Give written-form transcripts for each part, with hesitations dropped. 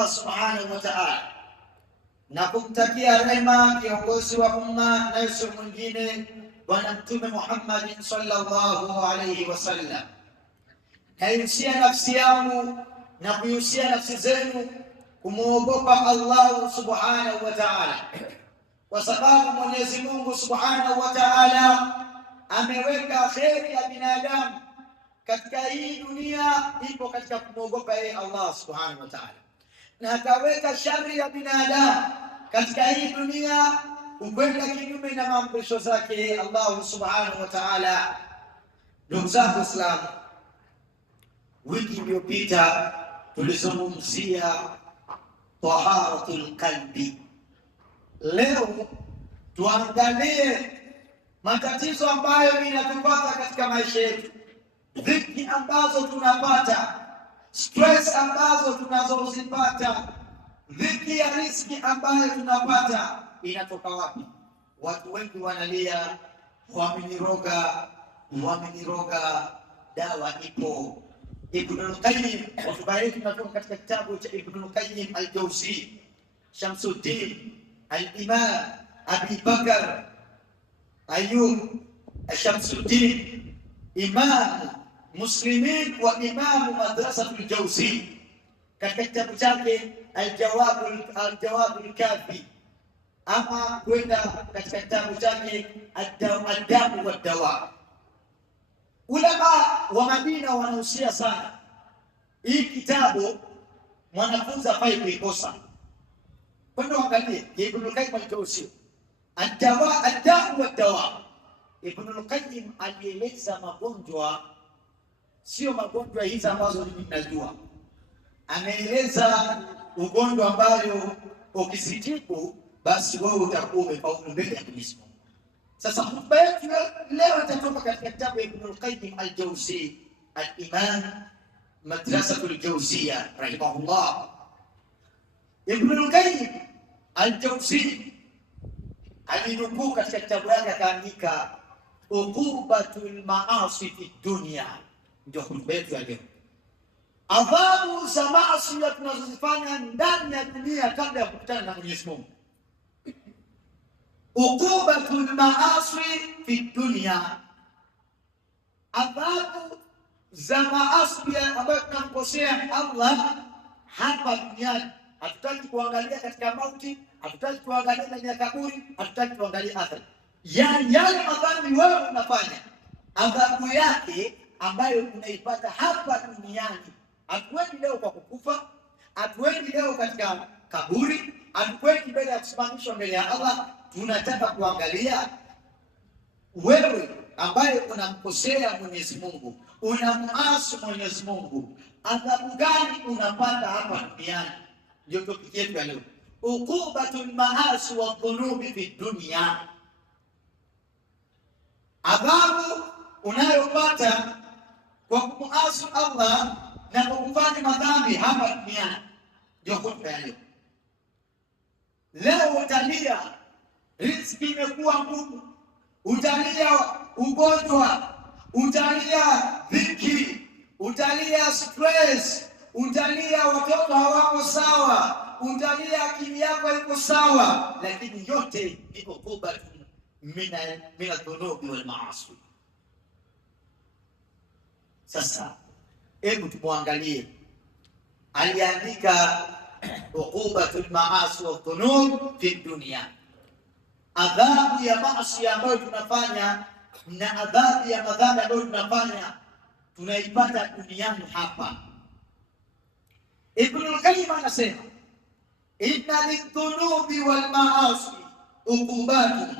Allah subhanahu wa ta'ala na kumtakia rehema kiongozi wa umma na Yesu mwingine Bwana Mtume Muhammad sallallahu alayhi wasallam. Naihusia nafsi yangu na kuihusia nafsi zenu kumwogopa Allah subhanahu wa ta'ala, kwa sababu Mwenyezi Mungu subhanahu wa ta'ala ameweka kheri ya binadamu katika hii dunia ipo katika kumwogopa yeye Allah subhanahu wa ta'ala, na akaweka shari ya binadamu katika hii dunia ukwenda kinyume na maamrisho zake Allah subhanahu wa ta'ala. Ndugu zangu Waislamu, wiki iliyopita tulizungumzia taharatul qalbi. Leo tuangalie matatizo ambayo inatupata katika maisha yetu, dhiki ambazo tunapata, stress ambazo tunazozipata, dhiki ya riziki ambayo tunapata inatoka wapi? Watu wengi wanalia, wameniroga, dawa ipo. Ibn al-Qayyim, hotuba yetu inatoka katika kitabu cha Ibn al-Qayyim al-Jawzi, Shamsuddin al-Imam Abi Bakr Ayyub Shamsuddin, Imam Muslimin wa Imam Madrasatul Jawzi, katika kitabu chake al-Jawab al-Kafi, ama kwenda katika kitabu chake ad-Dawa wa Dawa. Ulama wa Madina wanahusia sana hii kitabu, mwanafunzi afai kuikosa. Kwenda angalie Ibn al-Qayyim al-Jawzi, ad-Dawa wa Dawa. Ibn al-Qayyim alieleza magonjwa, sio magonjwa hizi ambazo mimi najua. Anaeleza ugonjwa ambayo ukisitibu basi wewe utakuwa umefaulu mbele ya Mwenyezi Mungu. Sasa hotuba yetu leo itatoka katika kitabu Ibn al-Qayyim al-Jawzi, al-Imam Madrasatul Jawziyya rahimahullah. Ibn al-Qayyim al-Jawzi alinukuu katika kitabu yake akaandika uqubatul maasi fi dunya. Ndio hotuba yetu ya leo, adhabu za maasi tunazozifanya ndani ya dunia kabla ya kukutana na Mwenyezi Mungu. Uqubatul maasi fi dunya, adhabu za maasi ambayo tunamkosea Allah hapa duniani. Hatutaki kuangalia katika mauti, hatutaki kuangalia ndani ya kaburi, hatutaki kuangalia athari. Yale madhambi wewe unafanya, adhabu yake ambayo unaipata hapa duniani. Hatuendi leo kwa kukufa, hatuendi leo katika kaburi, hatuendi mbele ya kusimamishwa mbele ya Allah. Tunataka kuangalia wewe ambaye unamkosea Mwenyezi Mungu, unamuasi Mwenyezi Mungu, adhabu gani unapata hapa duniani. Ndio topic yetu ya leo, uqubatul maasi wa dhunubi fi dunya, adhabu unayopata kwa kumuasi Allah na kwa kufanya madhambi hapa duniani. Ndio hotuba ya leo. Leo utalia riziki imekuwa ngumu, utalia ugonjwa, utalia dhiki, utalia stress, utalia watoto hawako sawa, utalia akili yako iko sawa, lakini yote ni uqubatun min adh-dhunubi wal maasi. Sasa hebu tumwangalie, aliandika uqubatul maasi wa dhunub fi dunya, adhabu ya maasi ambayo tunafanya na adhabu ya madhambi ambayo tunafanya tunaipata duniani hapa. Ibn al-Qayyim anasema inna lidh-dhunubi wal maasi uqubatun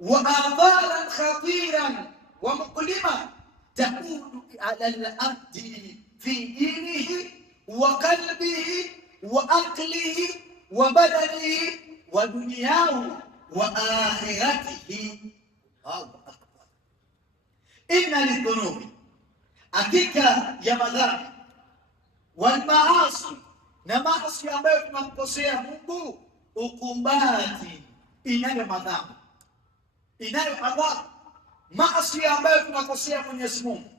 wa adharan khatiran wa muqliman takunu ala al-abdi fi dinihi wa qalbihi wa aqlihi wa badanihi wa dunyahu wa akhiratihi. Allahu akbar. Inna lidh-dhunubi, hakika ya madhambi, wal maasi, na maasi ambayo tunamkosea Mungu, ukubati, inayo madhambi, inayo adhabu. Maasi ambayo tunakosea Mwenyezi Mungu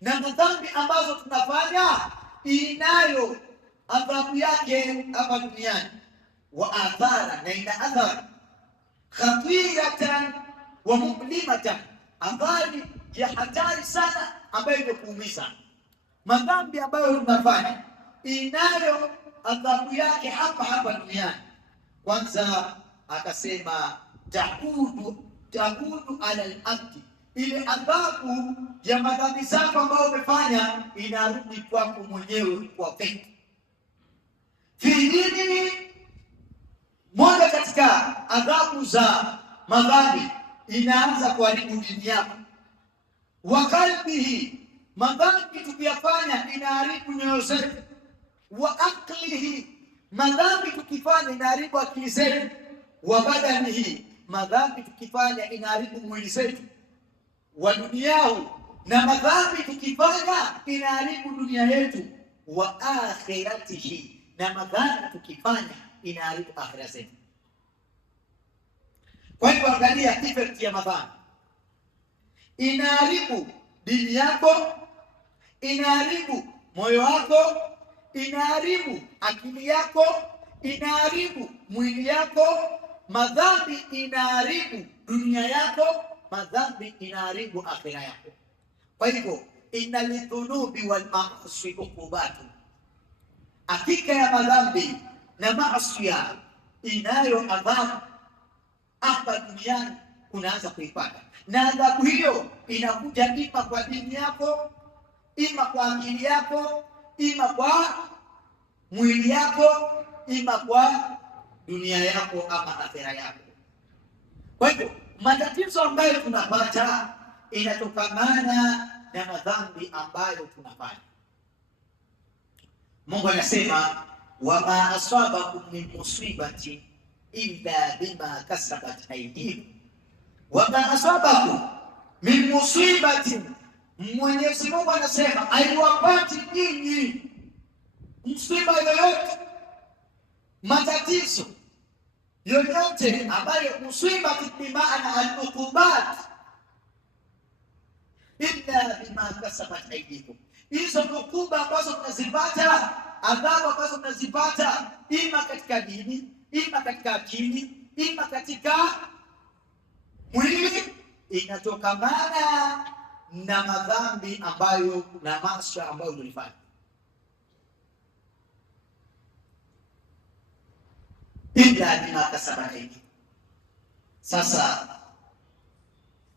na madhambi ambazo tunafanya inayo adhabu yake hapa duniani, wa athara, na ina athari, khatiratan wa mu'limatan, athari ya hatari sana ambayo inakuumiza. Madhambi ambayo unafanya inayo adhabu yake hapa duniani. Kwanza akasema tahudu ala al-abdi, ile adhabu ya madhambi zako ambayo umefanya inarudi kwako mwenyewe kwa feki. Fidini, moja katika adhabu za madhambi inaanza kuharibu dini yako. Wa qalbihi, madhambi tukiyafanya inaharibu nyoyo zetu. Wa aqlihi, madhambi tukifanya inaharibu akili zetu. Wa badanihi, madhambi tukifanya inaharibu mwili zetu. Wa duniyahu, na madhambi tukifanya inaharibu dunia yetu. Wa akhiratihi, na madhambi tukifanya inaharibu akhira zetu. Kwa hivyo angalia effect ya madhambi. Inaharibu dini yako, inaharibu moyo wako, inaharibu akili yako, inaharibu mwili yako. Madhambi inaharibu dunia yako, madhambi inaharibu akhira yako. Kwa hivyo inna lidhunubi wal ma'asi uqubatu, hakika ya madhambi na maasi inayo adhabu hapa duniani unaanza kuipata, na adhabu hiyo inakuja ima kwa dini yako, ima kwa akili yako, ima kwa mwili yako, ima kwa dunia yako ama akhera yako. Kwa hivyo matatizo ambayo tunapata inatokamana na madhambi ambayo tunafanya. Mungu anasema wama asabakum min musibati illa bima kasabat aydikum, wama asabakum min musibati, Mwenyezi Mungu anasema haiwapati nyinyi msiba yoyote, matatizo yoyote ambayo musibati bimaana al-uqubat, illa bima kasabat aydikum, hizo ukuba ambazo tunazipata, adhabu ambazo tunazipata ima katika dini, ima katika akili, ima katika mwili, inatokamana na madhambi ambayo na maasi ambayo tulifanya. Illa bima kasabat aydikum. Sasa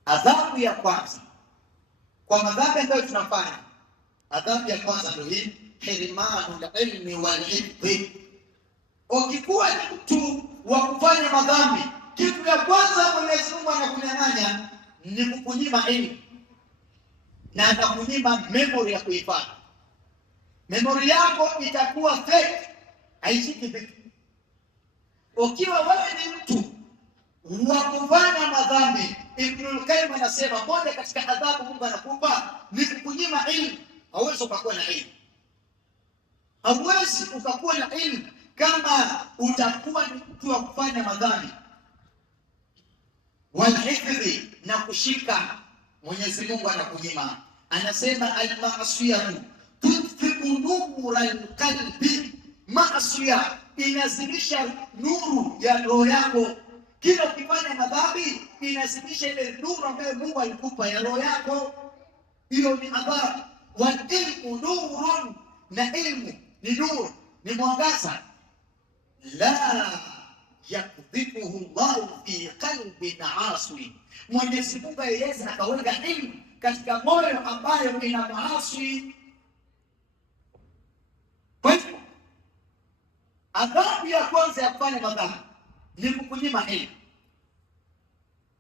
adhabu ya kwanza kwa madhambi ambayo tunafanya, adhabu ya kwanza ndio hii, hirmanu al-ilmi wal-hifdhi. Ukikuwa ni mtu wa kufanya madhambi, kitu ya kwanza Mwenyezi Mungu anakunyang'anya ni kukunyima elimu, na atakunyima memory ya kuhifadhi. Memory yako itakuwa fake, haishiki vitu. Ukiwa wewe ni mtu wa kufanya madhambi, Ibnul Qayyim anasema moja katika adhabu Mungu anakupa ni kukunyima elimu. Hauwezi ukakuwa na elimu, hauwezi ukakuwa na elimu kama utakuwa ni mtu wa kufanya madhambi. Walhifdhi, na kushika, Mwenyezi Mungu anakunyima. Anasema al-ma'siyatu tudfi'u nura al-qalbi, maasiya inazimisha nuru ya roho yako. Kila ukifanya madhambi inazimisha ile nuru ambayo Mungu alikupa ya roho yako. Hiyo ni adhabu. Wal ilmu nurun, na ilmu ni nuru, ni mwangaza. La yakdhibuhu Allahu fi qalbin asi, Mwenyezi Mungu yeye akaweka ilmu katika moyo ambayo ina maasi. Kwa hivyo adhabu ya kwanza ya kufanya madhambi ni kukunyima elimu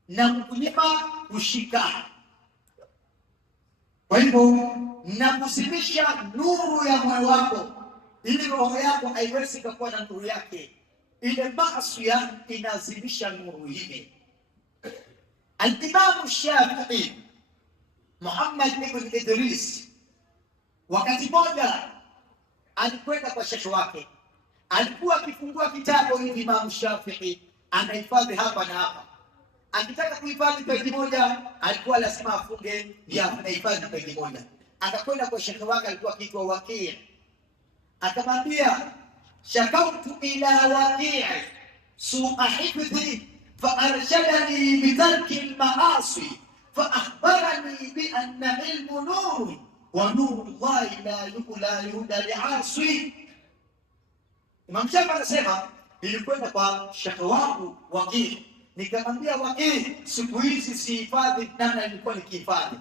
na kukunyima kushika. Kwa hivyo na kuzimisha nuru ya moyo wako, ili roho yako haiwezi kuwa na nuru yake. Ile maasi inazimisha nuru hii. Al-Imam Shafi'i Muhammad ibn Idris wakati moja alikwenda kwa shekhi wake, alikuwa akifungua kitabu hivi. Imam Shafi'i anahifadhi hapa na hapa, akitaka kuhifadhi peji moja alikuwa lazima afunge ya anahifadhi peji moja. Akakwenda kwa shekhi wake, alikuwa akiitwa Waqi', akamwambia shakautu ila Waqi' su'a hifdhi فأرشدني بترك المعاصي فأخبرني بأن علم نور ونور الله لا يهدى لعاصي. Imam Shafi anasema nilikwenda kwa shekhe wangu Waqi', nikamwambia Waqi', siku hizi sihifadhi namna nilikuwa nikihifadhi.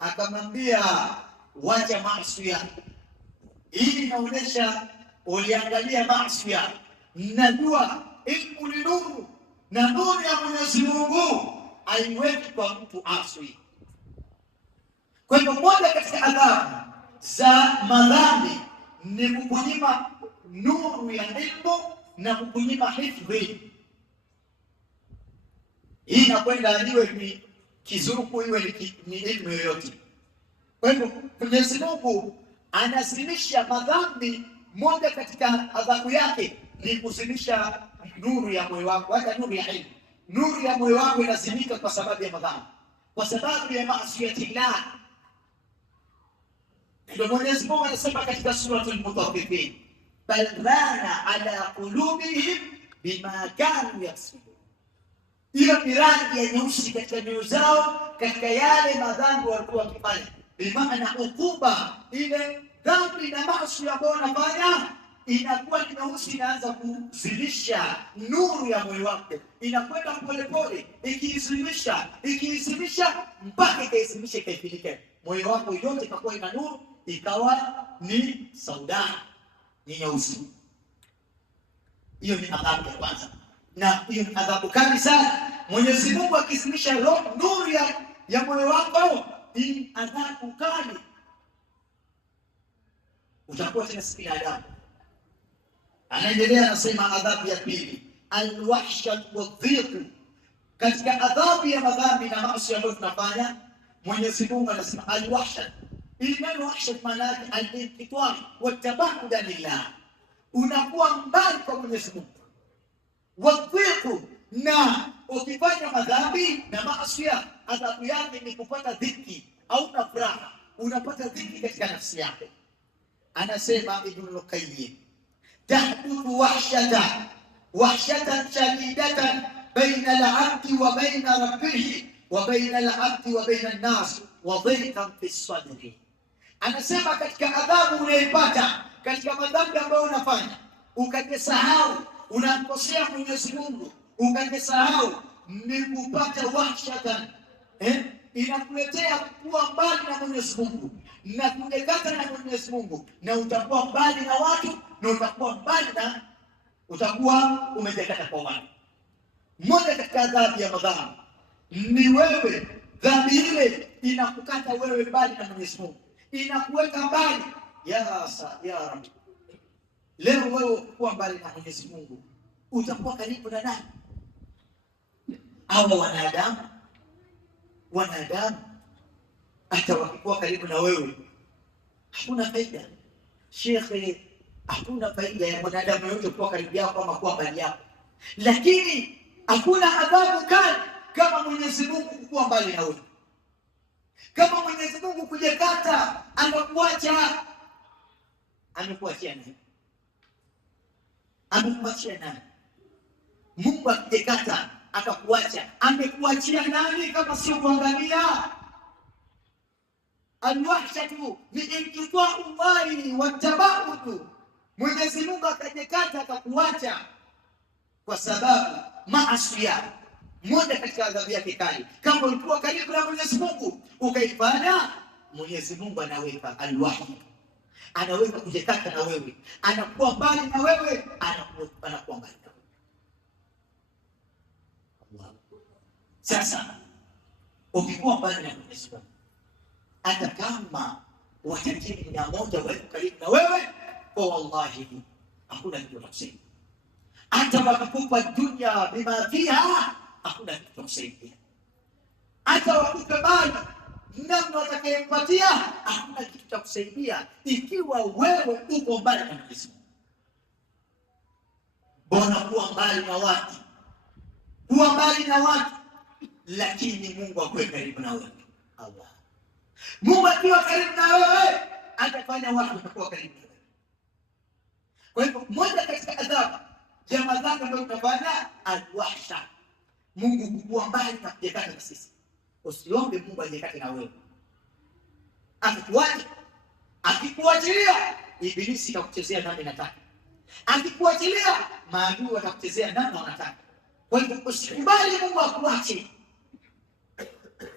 Akamwambia wacha maasi. Hii inaonyesha uliangalia maasi. Najua ilmu ni nuru na nuru ya Mwenyezi Mungu haiweki kwa mtu aswi. Kwa hivyo moja katika adhabu za madhambi ni kukunyima nuru ya ilmu na kukunyima hifdhi. Hii inakwenda iwe ni kizuku iwe ni ilmu yoyote. Kwa hivyo Mwenyezi Mungu anazimisha madhambi. Moja katika adhabu yake ni kuzimisha nuru ya moyo wako, hata nuru ya ilmu. Nuru ya moyo wako inazimika kwa sababu ya madhambi, kwa sababu ya maasiyatillah. Ndio Mwenyezi Mungu anasema katika suratul Mutaffifin, bal rana ala qulubihim bima kanu yaksibun. Hiyo ni rangi ya nyeusi katika nyoyo zao, katika yale madhambi walikuwa wakifanya. Bimaana ukuba ile dhambi na maasi ambayo wanafanya inakuwa ni nyeusi, inaanza kuzilisha nuru ya moyo wako, inakwenda polepole ikiizimisha mpaka ikaizimisha ikaifilike moyo wako yote, ikakuwa ina nuru, ikawa ni sauda, ni nyeusi. Hiyo ni adhabu ya kwanza, na hiyo ni adhabu kali sana. Mwenyezi Mungu akizimisha nuru ya moyo wako, ni adhabu kali. Utakuwa tena si binadamu. Anaendelea anasema adhabu ya pili, alwahsha wadhiq. Katika adhabu ya madhambi na maasi ambayo tunafanya, Mwenyezi Mungu anasema alwahsha. Neno wahsha maana yake al-inqita' wa tabaudu lillah, unakuwa mbali kwa Mwenyezi Mungu. Wadhiq, na ukifanya madhambi na maasi, adhabu yake ni kupata dhiki au furaha, unapata dhiki katika nafsi yako. Anasema Ibn Qayyim, tahduthu wahshatan shadidatan baina al-'abdi wa baina rabbih wa baina al-'abdi wa baina an-nas wa dhiqan fi sadri. Anasema katika adhabu unaipata katika madhambi ambayo unafanya, ukajisahau, unamkosea Mwenyezi Mungu, ukajisahau, ni kupata wahshatan, inakuletea kuwa mbali na Mwenyezi Mungu na kujekata na Mwenyezi Mungu, na utakuwa mbali na watu, na utakuwa mbali na utakuwa umejekata kwa watu. Moja katika adhabu ya madhambi ni wewe, dhambi ile inakukata wewe mbali na Mwenyezi Mungu, inakuweka mbali. Ya Rabbi, leo wewe kuwa mbali na Mwenyezi Mungu, utakuwa karibu na nani? Au wanadamu hata wakikuwa karibu na wewe hakuna faida. Shekhe, hakuna faida ya mwanadamu yote kuwa karibu yako ama kuwa mbali yako, lakini hakuna adhabu kali kama Mwenyezi Mungu kuwa mbali na wewe. Kama Mwenyezi Mungu kujekata, anakuacha, amekuachia nani? Amekuachia nani? Mungu akijekata akakuacha, amekuachia nani kama sio kuangalia? Alwahshatu ni inqita'u Allahi wa tabaudu. Mwenyezi Mungu akajekata akakuacha kwa sababu maasi. Moja katika adhabu yake kali, kama ulikuwa karibu na Mwenyezi Mungu ukaifanya, Mwenyezi Mungu anaweka alwahyi, anaweka kujekata na wewe, anakuwa mbali na wewe, anakuwa mbali na wewe. Sasa ukikuwa mbali na Mwenyezi Mungu, hata kama watajiri na moja wako karibu na wewe, kwa wallahi hakuna kitu kusaidia. Hata wakakupa dunia bima fiha, hakuna kitu kusaidia. Hata wakupe mali namna watakayempatia, hakuna kitu cha kusaidia ikiwa wewe uko mbali na Mwenyezi Mungu. Bora kuwa mbali na watu, kuwa mbali na watu, lakini Mungu akuwe karibu na wewe. Allah, Mungu akiwa karibu na wewe, atafanya watu watakuwa karibu na wewe. Kwa hivyo moja katika adhabu ya madhambi ambayo tunafanya alwahsha, Mungu kuwa mbali na kujikata na sisi. Usiombe Mungu ajikate na wewe. Akikuachilia ibilisi atakuchezea namna anataka. Akikuachilia maadui watakuchezea namna wanataka. Kwa hivyo usikubali Mungu akuache.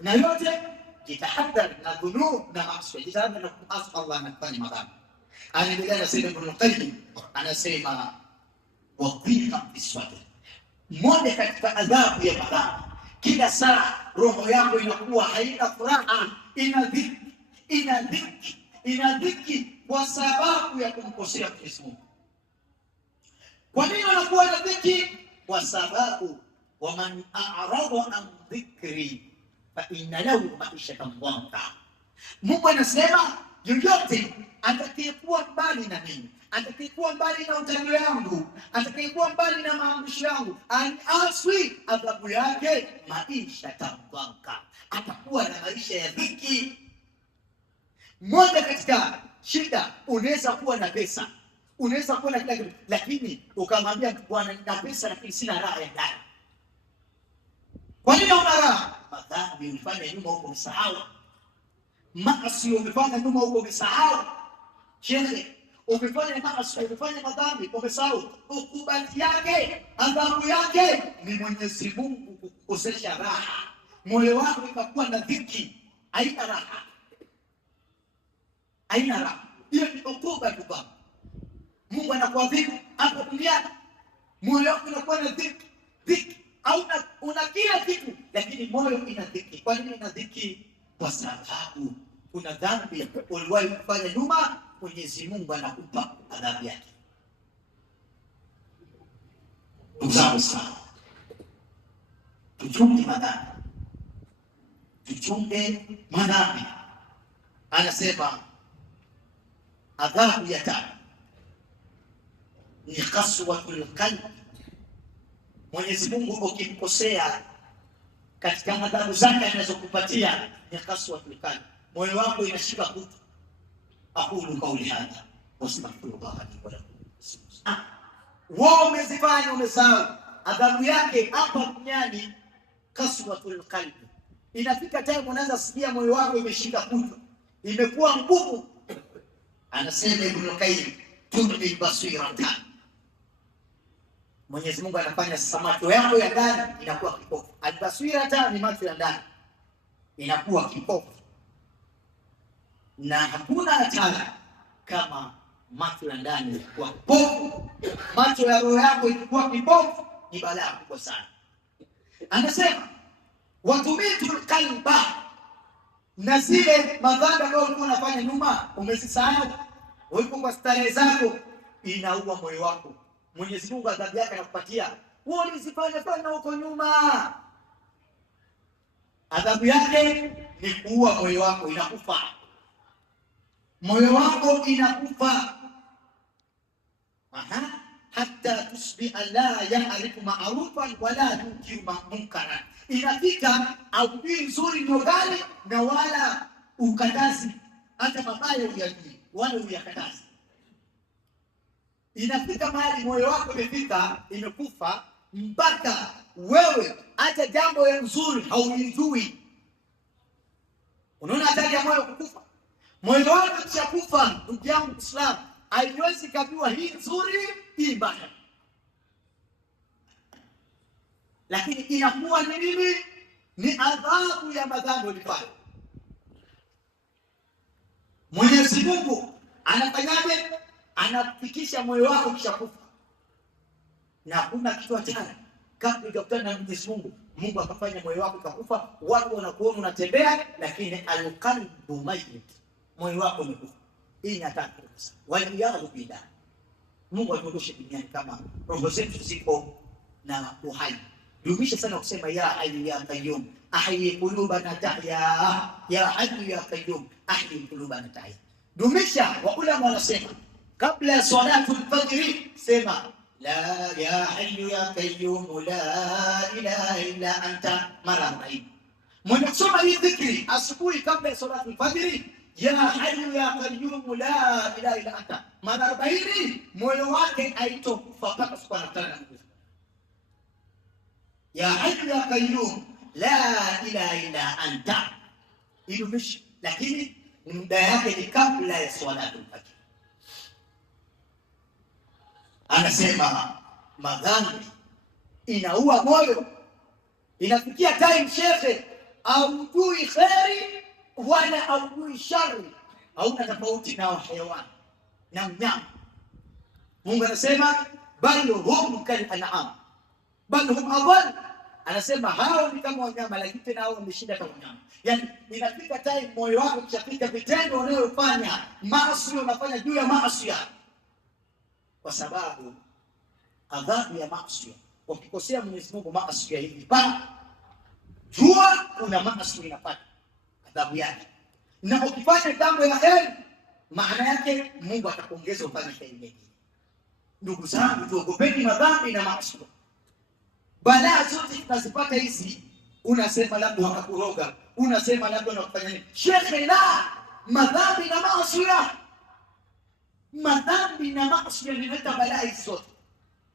Na yote jitahadhari na dhunub na maasi. Jitahadhari na kuasi Allah na kufanya madhambi. Anaendelea na sema Ibn Qayyim, anasema waqika biswad. Moja katika adhabu ya madhambi, kila saa roho yako inakuwa haina furaha, ina dhiki kwa sababu ya kumkosea Mwenyezi Mungu. Kwa nini anakuwa na dhiki? Kwa sababu waman a'rada an dhikri fa inna lahu ma'ishatan dhanka. Mungu anasema yoyote atakayekuwa mbali na mimi, atakayekuwa mbali na utajo yangu, atakayekuwa mbali na maamrisho yangu, aswi adhabu yake ma'ishatan dhanka, atakuwa na maisha ya dhiki. Moja katika shida, unaweza kuwa na pesa, unaweza kuwa na kila kitu, lakini ukamwambia bwana nina pesa lakini sina raha ya ndani. Kwa nini una raha? Madhambi ulifanya nyuma huko umesahau. Maasi umefanya nyuma huko umesahau. Shekhe, umefanya maasi, umefanya madhambi umesahau. Ukubali yake, adhabu yake ni Mwenyezi Mungu kukukosesha raha. Moyo wako utakuwa na dhiki, haina raha. Haina raha. Hiyo ni ukuba tu baba. Mungu anakuadhibu hapo duniani. Moyo wako unakuwa na dhiki. Au una kila kitu lakini moyo ina dhiki. Kwa nini ina dhiki? Kwa sababu kuna dhambi uliwahi kufanya nyuma, Mwenyezi Mungu anakupa adhabu yake. Tuzamu sana. Tuchunge madhambi. Anasema adhabu ya tatu ni qaswatul qalbi. Mwenyezi Mungu ukimkosea katika adhabu zake anazokupatia ni qaswatul qalbi, moyo wako inashika kutu. Aqulu qawli hadha wastaghfirullah li wa lakum. Wao umezifanya, umesahau adhabu yake hapa duniani. Qaswatul qalbi, inafika time unaanza sikia moyo wako imeshika kutu, imekuwa ngumu. Anasema Ibn Qayyim, tudni basirata. Mwenyezi Mungu anafanya sasa macho yako ya ndani inakuwa kipofu. Albasirata ni macho ya ndani inakuwa kipofu, na hakuna hatari kama macho ya ndani kuwa kipofu. Macho ya roho yako ilikuwa kipofu ni balaa kubwa sana. Anasema watumitul qalba, na zile madhambi ambayo ulikuwa unafanya nyuma umezisahau, uko kwa starehe zako, inaua moyo wako. Mwenyezi Mungu adhabu yake anakupatia wewe ulizifanya sana huko nyuma. Adhabu yake ni kuua moyo wako, inakufa. Moyo wako inakufa. Hatta tusbi la ya'rifu ma'rufan wala tunkiru munkaran. Inafika aujui nzuri ndio gani na wala ukatazi hata mabaya uyajui wala uyakatazi. Inafika mahali moyo wako imekufa mpaka wewe hata jambo nzuri haulijui. Unaona hatari ya moyo kukufa? Moyo wako ukishakufa, ndugu yangu Muislamu, haiwezi kujua hii nzuri hii mbaya. Lakini inakuwa ni nini? Ni adhabu ya madhambi ulifanya. Mwenyezi Mungu anafanyaje? Anafikisha moyo wako kishakufa. Na hakuna kitu hatari kama ukakutana na Mwenyezi Mungu, Mungu akafanya moyo wako kakufa, watu wanakuona unatembea lakini alqalbu mayyit, moyo wako umekufa. Hii ni hatari kabisa. Waliyadhu billah. Mungu atuondoshe duniani kama roho zetu ziko na uhai. Dumisha sana kusema ya hayyu ya qayyum ahyi qulubana tahya, ya hayyu ya qayyum ahyi qulubana tahya. Dumisha. Waulama wanasema kabla ya salatu al-fajr sema la ya hayyu ya qayyum la ilaha illa anta mara 40. Mwenye kusoma hii dhikri asubuhi kabla ya salatu al-fajr ya hayyu ya qayyum la ilaha illa anta, mara 40 moyo wake haitokufa mpaka siku anakutana na Mungu. Ya hayyu ya qayyum la ilaha illa anta idumishi, lakini muda yake ni kabla ya swalatul fajr. Anasema madhambi inaua moyo, inafikia time shekhe aujui kheri wala aujui shari, hauna tofauti na hayawani na mnyama. Mungu anasema bal hum kal an'am bal hum adall, anasema hao ni kama wanyama, lakini tena hao wameshinda kama wanyama. Yani inafika time moyo wako kushafika vitendo unayofanya maasi, unafanya juu ya maasi, kwa sababu adhabu ya maasi, ukikosea Mwenyezi Mungu maasi hivi pa jua kuna maasi inapata adhabu yake, na ukifanya jambo la heri maana yake Mungu atakuongeza ufanye heri nyingine. Ndugu zangu, tuogopeni madhambi na maasi. Balaa zote tunazipata hizi, unasema labda wakakuroga, unasema labda unakufanya nini? Shekhe, la, madhambi na maasi, madhambi na maasi yanaleta balaa zote.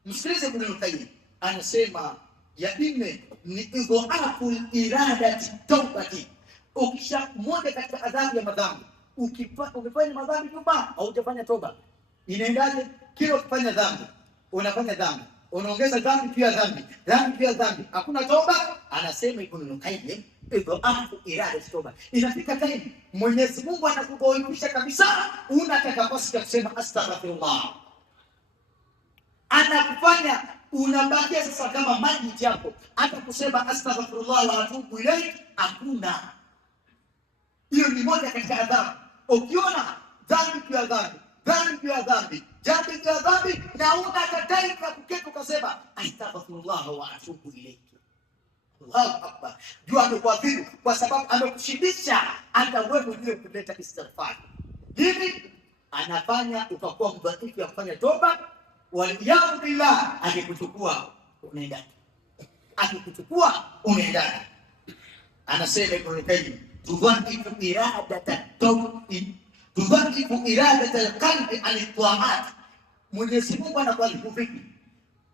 Msikilize Ibn Qayyim anasema ya nne ni idhaafu iradati tawbati. Ukisha moja katika adhabu ya madhambi, ukifanya madhambi nyuma au hujafanya toba, inaendaje? Kila ukifanya dhambi unafanya dhambi, unaongeza dhambi pia dhambi, dhambi pia dhambi, hakuna toba. Anasema Ibn Qayyim idhaafu iradati toba, inafika time Mwenyezi Mungu anakuboresha kabisa, unataka basi kusema astaghfirullah, anakufanya unabakia sasa kama maji japo, hata kusema astaghfirullah wa atubu ilayhi hakuna. Hiyo ni moja katika adhabu. Ukiona dhambi pia dhambi, dhambi pia dhambi, dhambi pia dhambi, na unakatai kwa kuketi ukasema astaghfirullah wa atubu ilayhi, Allahu akbar, jua amekuadhibu kwa sababu amekushindisha hata wewe mwenyewe kuleta istighfar. Hivi anafanya ukakuwa mdhaifu ya kufanya toba. Waliyadhu billah, akikuchukua unaenda, akikuchukua unaenda. Anasema Ibn Qayyim tudhakifu iradata tawbi, tudhakifu iradata alqalbi an at-ta'at. Mwenyezi Mungu anakuadhibu vipi?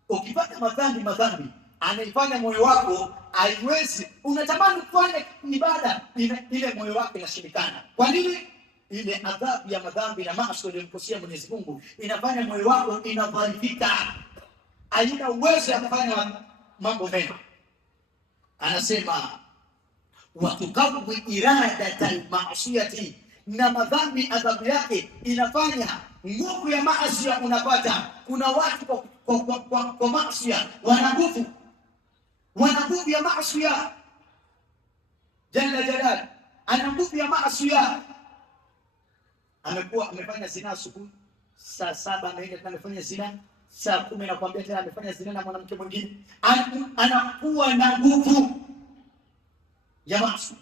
Ukipata madhambi anaifanya moyo wako haiwezi, unatamani kufanya ibada, ile moyo wako inashindikana. Kwa nini? Ile adhabu ya madhambi na maasi uliyomkosea Mwenyezi Mungu inafanya moyo wako inadhalifika, haina uwezo wa kufanya mambo mema. Anasema watukawi iradatal maasiyati, na madhambi adhabu yake inafanya nguvu ya maasi unapata. Kuna watu kwa maasi wana nguvu ya maasi, jalla jalal ana nguvu ya maasi. Amefanya zina asubuhi saa 7, anaenda anafanya zina saa 10, nakwambia tena amefanya zina na mwanamke mwingine, anakuwa na nguvu ya maasi.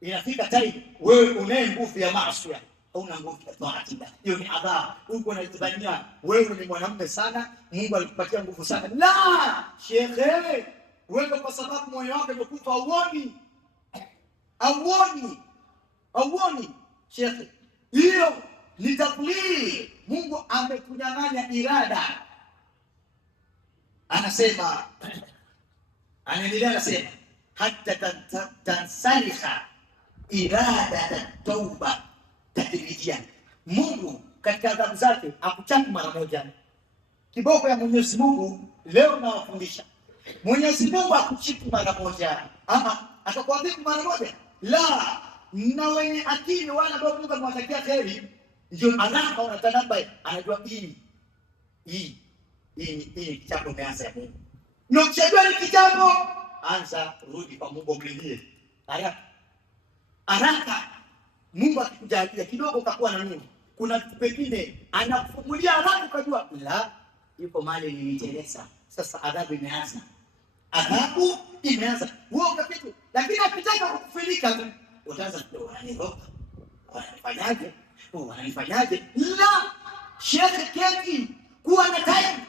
Inafika time wewe una nguvu ya maasi, hauna nguvu ya taati. Hiyo ni adhabu. Huko unajidhania wewe ni mwanamume sana, Mungu alikupatia nguvu sana. La shekhe, wewe kwa sababu moyo wako umekufa, auoni shekhe, hiyo ni taklif. Mungu amekunyang'anya irada. Anasema, anaendelea anasema hatta tansaliha irada tauba tadrijian. Mungu katika adhabu zake akuchaki mara moja. Kiboko ya Mwenyezi Mungu leo nawafundisha, Mwenyezi Mungu akuchiki mara moja, ama atakuadhibu mara moja, la. Na wenye akili wala ambao Mungu amewatakia kheri ndio anapa unatanamba, anajua hii kitambo umeanza ya Mungu. Na ukijua ni kitambo, anza rudi kwa Mungu, mlilie haraka. Mungu akikujalia kidogo utakuwa na nuru, kuna pengine anakufungulia haraka ukajua la yuko mali niliteleza, sasa adhabu imeanza. Wewe ukapitu, lakini akitaka kukufilika tu utaanza kutoa wananifanyaje? La shekhe, keti kuwa na time.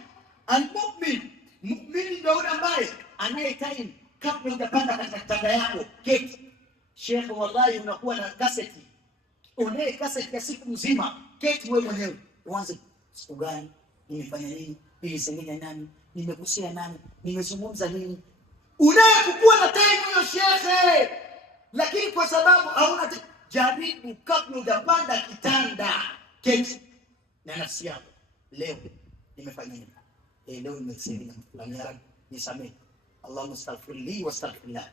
Mu'min ndio yule ambaye anaye time kabla hujapanda katika kitanda yako, keti. Shekhe, wallahi unakuwa na kaseti unaye kasa ya siku mzima, keti wewe mwenyewe uanze, siku gani nimefanya nini, nilisengenya nani, nimekosea nani, nimezungumza nini. Unayekukua na time hiyo shekhe, lakini kwa sababu hauna jaribu, kabla hujapanda kitanda, keti na nafsi yako, leo nimefanya nini? Leo nimesengenya fulani, nisamehe, Allahumma astaghfir li wa astaghfir lahu.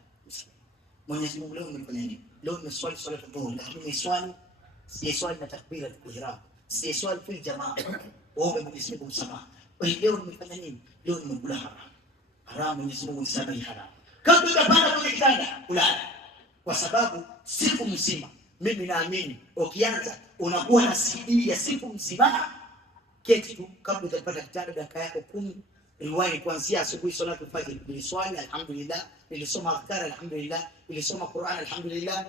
Mwenyezi Mungu, leo nimefanya nini? Leo nimeswali swala dhuhuri, lakini si swali na takbira al-ihram, si swali fi jamaa, wewe Mwenyezi Mungu msamaha. Leo nimefanya nini? Leo nimekula haram, Mwenyezi Mungu nisamehe haram. Kabla hujapanda kwenye kitanda ulala, kwa sababu siku mzima mimi naamini ukianza unakuwa na CD ya siku mzima. Keti tu kabla hujapanda kitanda, dakika yako 10 riwaya kuanzia asubuhi, salatu fajr, niliswali alhamdulillah, nilisoma adhkar alhamdulillah, nilisoma Qur'an alhamdulillah.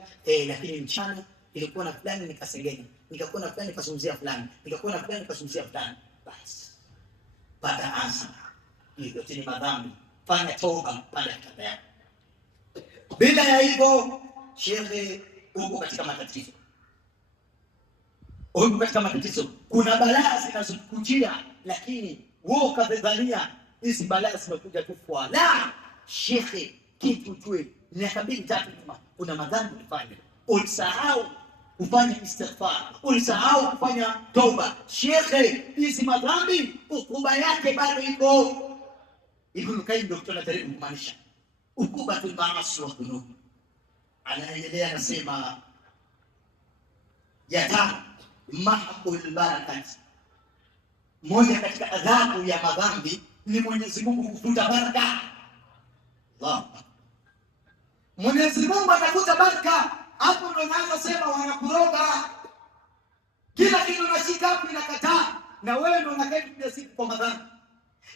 Lakini mchana ilikuwa na fulani nikasengenya, nikakuwa na fulani nikazungumzia fulani, nikakuwa na fulani nikazungumzia fulani. Basi baada anza hiyo ni madhambi, fanya toba pale kitanda. Bila ya hivyo shekhe, uko katika matatizo, uko katika matatizo. Kuna balaa zinazokujia, lakini wewe kadhania hizi balaa zimekuja kufua. La shekhe, kitu tue miaka 2-3 nyuma kuna madhambi ulifanya, ulisahau kufanya istighfar, ulisahau kufanya toba. Shekhe, hizi madhambi ukuba yake bado iko. Ibn Qayyim ndio tunajaribu kumaanisha ukubatul maasi wa dhunub. Anaendelea anasema, ya mahqul barakat, moja katika adhabu ya madhambi ni Mwenyezi Mungu kufuta baraka. Allah, Mwenyezi Mungu atafuta baraka. Hapo ndio naanza sema wanakuroga, kila kitu unashika hapo inakataa, na wewe ndio unakaa kila siku kwa madhambi.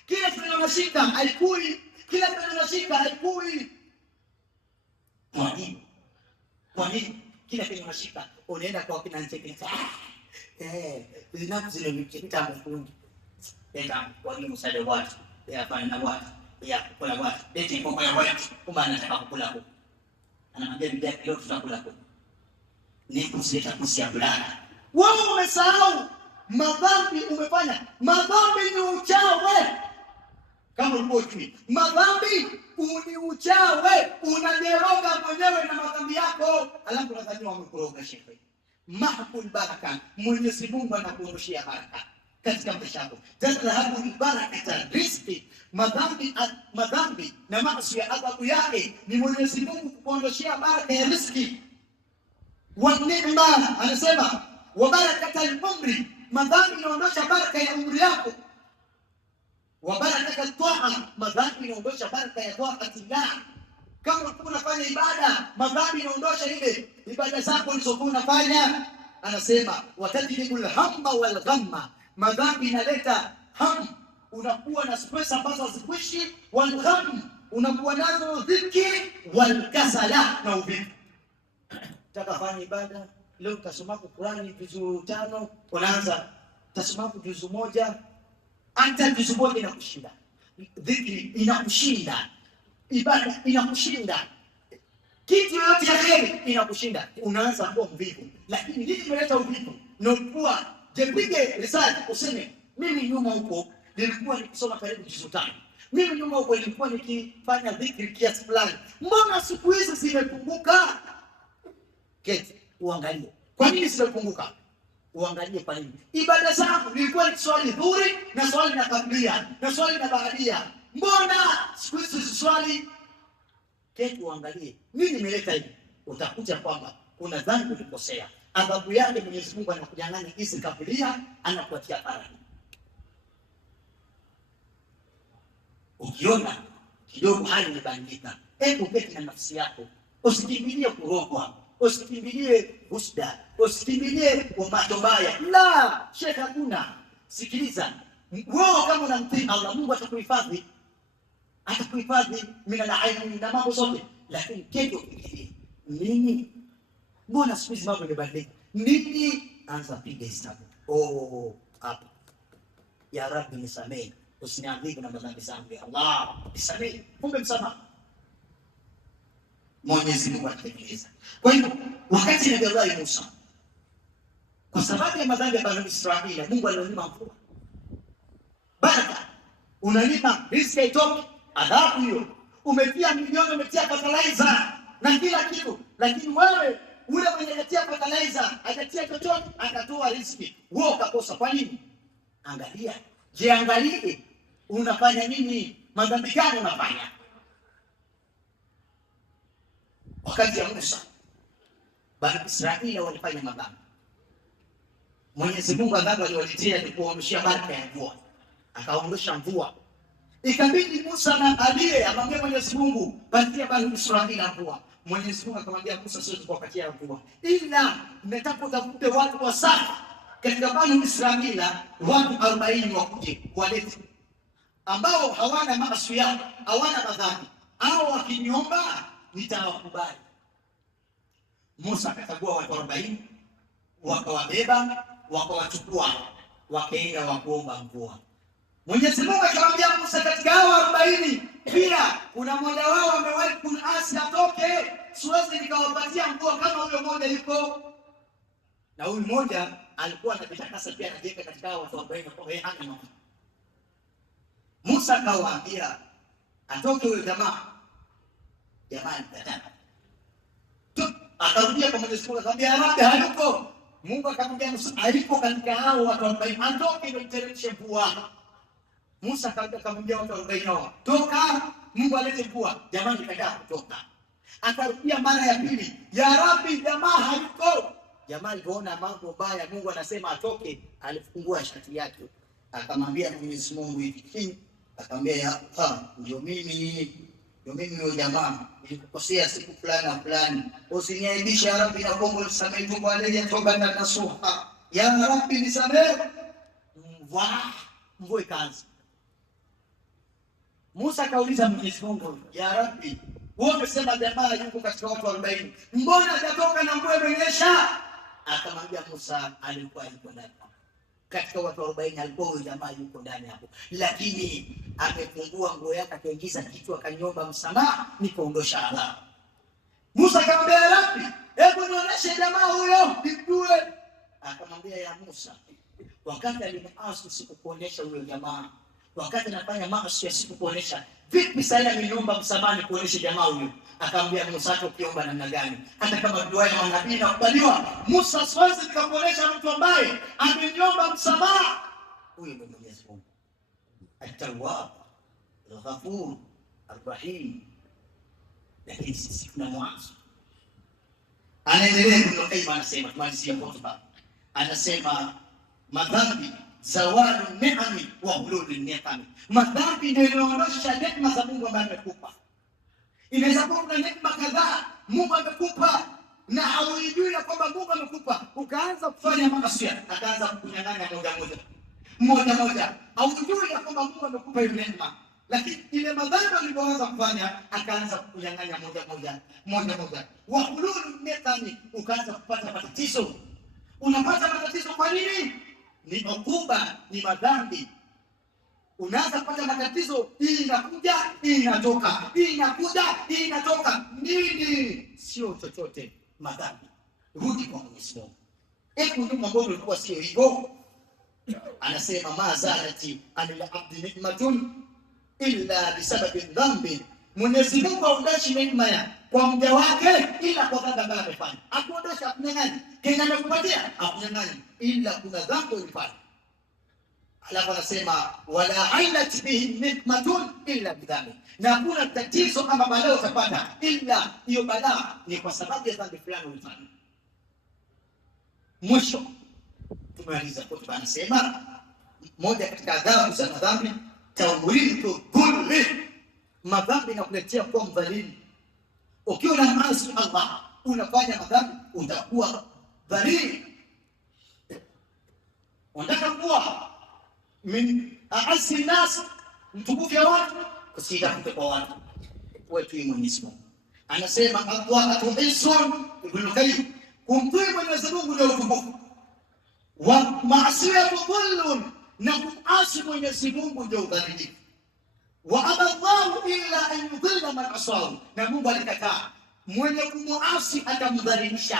Kila kitu unashika haikui, kila kitu unashika haikui. Kwa nini? Kila kitu unashika unaenda kwa kina ncheketa, zinapo zile mcheketa mfungi, kwa nini usale watu ya fanya watu ya kula watu eti kwa watu, kama anataka kukula huko anamwambia bibi yake, leo tutakula huko, ni kusileta kusiabulana. Wewe umesahau madhambi umefanya. Madhambi ni uchawi. Kama ulipojui madhambi ni uchawi, unajeroga mwenyewe na madhambi yako, alafu unadhania umekuroga. Shekhe, mahqul baraka, Mwenyezi Mungu anakuondoshia baraka katika maisha yako. Tadhhabu barakata rizqi, madhambi na maasi ya adhabu yake ni Mwenyezi Mungu kuondoshia baraka ya riziki. Wa neema, anasema wa barakata al-umri, madhambi inaondosha baraka ya umri yako. Wa barakata at-ta'a, madhambi inaondosha baraka ya ta'atillah. Kama ulikuwa unafanya ibada, madhambi inaondosha ile ibada zako ulizokuwa unafanya. Anasema watadhibul hamma wal ghamma, madhambi inaleta ham, unakuwa na stress ambazo hazikuishi. Wal gham, unakuwa nazo dhiki. Wal kasala, na uvivu. Utakafanya ibada leo, utasoma Qur'ani juzuu 5, unaanza utasoma juzuu 1, hata juzuu 1 inakushinda, dhikri inakushinda, ibada inakushinda, kitu yote ya kheri inakushinda, unaanza kuwa mvivu. Lakini nini imeleta uvivu? Nakuwa jepige risali useme, mimi nyuma huko nilikuwa nikisoma karibu juzuu 5, mimi nyuma huko nilikuwa nikifanya dhikri kiasi fulani, mbona siku hizi zimepunguka? Keti uangalie kwa nini zimepunguka, uangalie kwa nini. Ibada zangu nilikuwa nikiswali dhuhuri na swali na kablia na swali na baadia, mbona siku hizi swali? Keti uangalie nini imeleta hivi. Utakuja kwamba kuna dhambi ulikosea, adhabu yake Mwenyezi Mungu anakunyang'anya hizi kablia, anakuatia baraka. Ukiona kidogo hali imebadilika, hebu keti na nafsi yako, usikimbilie kurogwa, usikimbilie husda, usikimbilie kwa matobaya. La shekha, hakuna. Sikiliza, wewe kama unamtii Allah, Mungu atakuhifadhi, atakuhifadhi mina aini na mambo zote. Lakini keti ufikirie, nini, mbona siku hizi mambo yamebadilika? Nini? Anza piga hesabu. Hapa, ya Rabbi nisamehe, usiniadhibu na madhambi zangu, ya Allah nisamehe. Kumbe msamaha Mwenyezi Mungu atatekeleza. Kwa hivyo wakati Nabii Allah Musa Kwa sababu ya madhambi ya Bani Israeli, Mungu aliwanyima mvua. Baraka unalima riziki haitoki, adhabu hiyo. Umetia milioni, umetia fertilizer na kila kitu, lakini wewe ule mwenye katia fertilizer akatia chochote akatoa riziki, wewe ukakosa. Kwa nini? Angalia, jiangalie, unafanya nini? Madhambi gani unafanya? Wakati ya Musa, Bani Israeli walifanya madhambi. Mwenyezi Mungu adhabu aliwaletea ni kuondoshia baraka ya mvua, akaondosha mvua. Ikabidi Musa na aliye amwambia Mwenyezi Mungu, patia Bani Israeli mvua. Mwenyezi Mungu akamwambia Musa, siwezi kuwapatia mvua, ila nataka utafute watu wasafi katika Bani Israeli, watu 40 wakuje walete, ambao hawana maasi yao, hawana madhambi, au wakiniomba nitawakubali. Musa akachagua watu 40, wakawabeba, wakawachukua, wakaenda wakuomba mvua. Mwenyezi Mungu akamwambia Musa, katika hao 40 pia kuna mmoja wao amewahi kunasi, atoke, siwezi nikawapatia mvua kama huyo mmoja yuko. Na huyu mmoja alikuwa anajitakasa pia, anajiweka katika hao watu 40 kwa yeye hana mambo. Musa akawaambia atoke huyo jamaa. Jamani, kataka akarudia kwa Mwenyezi Mungu akamwambia Rabbi hayuko. Mungu akamwambia Musa, alipo katika hao watu 40, atoke ndio iteremshe mvua. Musa akamwambia watu 40 hao, toka, Mungu alete mvua. Jamani, kataa kutoka. Akarudia mara ya pili, ya Rabbi, jamaa hayuko. Jamaa alipoona mambo baya, Mungu anasema atoke, alifungua shati yake, akamwambia Mwenyezi Mungu hivi, akamwambia ndio mimi huyo jamaa, nilikukosea siku fulani na fulani, usiniaibisha Rabbi, na Mungu nisamehe kwa alayya toba na nasuha, ya Rabbi nisamehe. Mvua ikaanza. Musa akauliza Mwenyezi Mungu, ya Rabbi, wewe umesema jamaa yuko katika watu 40, mbona hajatoka na mvua imenyesha? Akamwambia Musa, alikuwa yuko ndani katika watu 40, alikuwa huyo jamaa yuko ndani hapo, lakini amefungua nguo yake, akaingiza kichwa, akaniomba msamaha, nikaondosha adhabu. Musa akamwambia Rabbi, hebu nionyeshe jamaa huyo nijue. Akamwambia ya Musa, wakati alimaasi sikukuonyesha huyo jamaa, wakati anafanya maasi sikukuonyesha, vipi sasa ameniomba msamaha nikuonyeshe jamaa huyo? Akamwambia Musa, ukiomba namna gani? Hata kama dua ya manabii inakubaliwa, Musa siwezi nikakuonyesha mtu ambaye ameniomba msamaha. Huyo ndio Mwenyezi Mungu, At-Tawwab, Al-Ghafur, Ar-Rahim. Lakini sisi tuna mwanzo. Anaendelea Ibn Qayyim anasema, tumalizia hotuba, anasema madhambi zawadu ni'ami wa hulul ni'ami. Madhambi ndio inaondosha neema za Mungu ambaye amekupa. Inaweza kuwa kuna neema kadhaa Mungu amekupa na hauijui ya kwamba Mungu amekupa, ukaanza kufanya maasi, akaanza kukunyang'anya moja moja, haujui ya kwamba Mungu amekupa hiyo neema, lakini ile madhambi alipoanza kufanya akaanza kukunyang'anya moja moja. Wa hulul ni'ami, ukaanza kupata matatizo. Unapata matatizo kwa nini? Ni ukuba, ni madhambi. Unaanza kupata matatizo, hii inakuja, hii inatoka, hii inakuja, hii inatoka. Nini? Sio chochote, madhambi. Rudi kwa Mwenyezi Mungu. Hebu ndio mambo yalikuwa sio hivyo. Anasema ma zalati anil abdi ni'matun illa bisababi dhanbi. Mwenyezi Mungu haondoshi neema kwa mja wake ila kwa dhambi ambayo amefanya. Akuondosha kunyang'anya. Kenya amekupatia, akunyang'anya ila kuna dhambi ulifanya. Alafu anasema wala ailat bihi nikmatun illa bidhambi, na hakuna tatizo kama balaa utapata ila hiyo balaa ni kwa sababu ya dhambi fulani ulifanya. Mwisho tumaliza kwa anasema moja katika adhabu za madhambi, tawritu dhulmi. Madhambi inakuletea kuwa mdhalimu. Ukiwa na maasi Allah, unafanya madhambi, utakuwa dhalimu. Unataka kuwa min aasi nas, mtukufu ya watu, usitafute kwa watu, wewe tu Mwenyezi Mungu. Anasema Allah atuhisun Ibn Qayyim, kumtii Mwenyezi Mungu ndio utukufu, wa maasiyatu dhullun, na kumasi Mwenyezi Mungu ndio udhalimu. Wa aballahu illa an yudhilla man asahu, na Mungu alikataa mwenye kumuasi atamdhalilisha,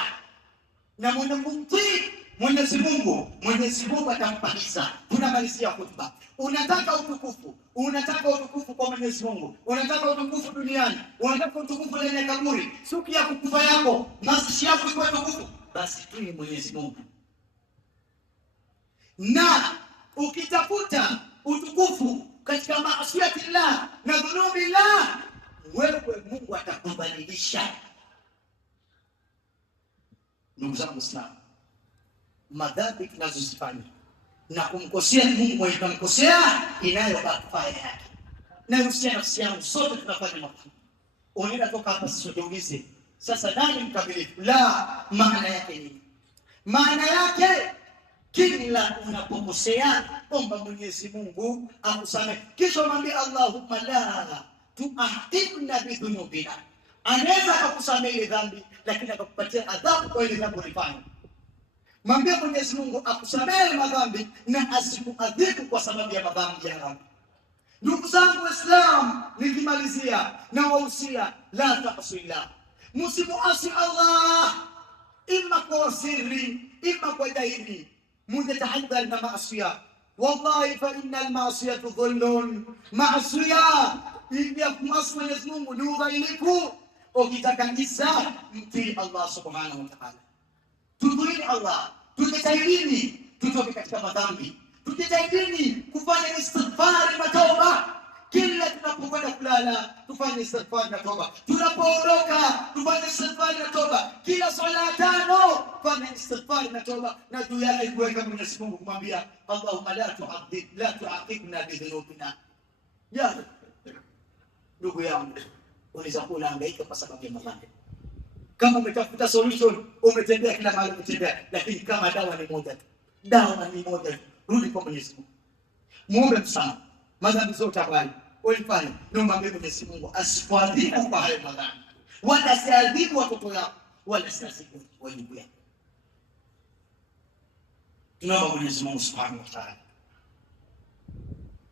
na mwenye kumtii Mwenyezi Mungu atampa Isa. Tunamalizia hotuba. Unataka utukufu kwa Mwenyezi Mungu, unataka utukufu duniani, unataka utukufu ndani ya kaburi, siku ya kukufa yako, mazishi yako iko tukufu, basi tuye Mwenyezi Mungu. Na ukitafuta utukufu katika maasiyatillah na dhunubillah, wewe Mungu atakubadilisha. Ndugu zangu Islam, madhambi tunazozifanya na kumkosea Mungu mwenye kumkosea inayo backfire yake. Na usia nafsi yangu, sote tunafanya madhambi. Unaenda toka hapa usijiulize sasa nani mkamilifu? La, maana yake nini? Maana yake kila unapokosea omba Mwenyezi Mungu akusamehe, kisha mwambie Allahumma la tu'akhidhna bi dhunubina. Anaweza akusamehe ile dhambi, lakini akakupatia adhabu kwa ile dhambi ulifanya. Mwambie Mwenyezi Mungu akusamehe madhambi na asikuadhibu kwa sababu ya madhambi yako. Ndugu zangu Waislamu, nikimalizia na wahusia, la ta'sillah, msimuasi Allah, ima kwa siri, ima kwa dhahiri. Mujitahadhari na maasiya. Wallahi fa innal ma'siyatu dhullun. Maasiya ya kumasi Mwenyezi Mungu ni udhalifu. Ukitaka kisa mtii Allah subhanahu wa ta'ala. Tutuini Allah, tujitahidini tutoke katika madhambi, tujitahidini kufanya istighfar na toba. Kila tunapokwenda kulala tufanye istighfar na toba, tunapoondoka tufanye istighfar na toba, kila swala tano fanya istighfar na toba, na juu yake kuweka Mwenyezi Mungu kumwambia Allahumma la tu'akhidhna bi dhunubina. Ya ndugu yangu, unaweza kuhangaika kwa sababu ya madhambi. Kama umetafuta solution, umetembea kila mahali umetembea, lakini kama dawa ni moja tu, rudi kwa Mwenyezi Mungu. Muombe msamaha madhambi zote ambayo ulifanya, na mwambie Mwenyezi Mungu asikuadhibu kwa hayo madhambi, wala asiadhibu watoto yako, wala asiadhibu wajukuu yako. Tunaomba Mwenyezi Mungu Subhanahu wa Ta'ala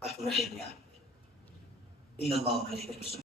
aturehemu. Inna Allaha wa malaikatahu